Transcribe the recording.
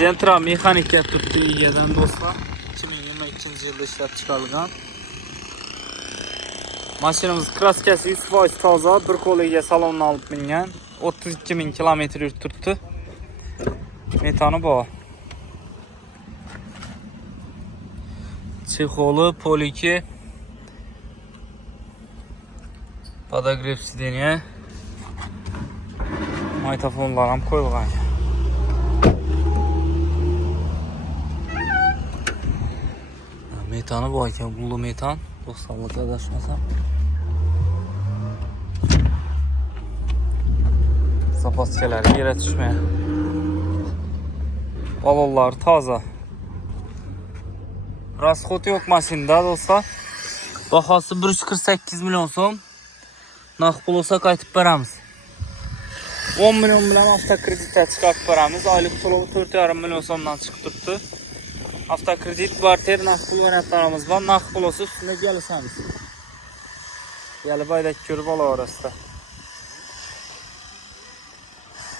Gentra mexanika tuttu egadan do'stlar. 2022-yilda ishlab chiqarilgan. Mashinamiz kraskasi 100% toza, bir qo'liga salonni olib mingan. 32.000 kilometr yurib turibdi. Metani bor. Chexoli, poliki, podogrev sideniya, maytofonlar ham qo'yilgan. Metani bor ekan, bu metan, do'stlarga adashmasam. Zapaskalar yere tushmay. Balonlar toza. Rasxot yo'q mashinada do'stlar. Bahosi 148 million so'm. Naqd pul olsa qaytib beramiz. 10 million bilan avtokreditga chiqarib beramiz. Oylik to'lovi 4,5 million so'mdan chiqib turibdi. Avtokredit, barter, naqd pul variantlarimiz bor. Naqd pul olsa shunga kelishamiz. Yali baydak ko'rib olaverasizlar.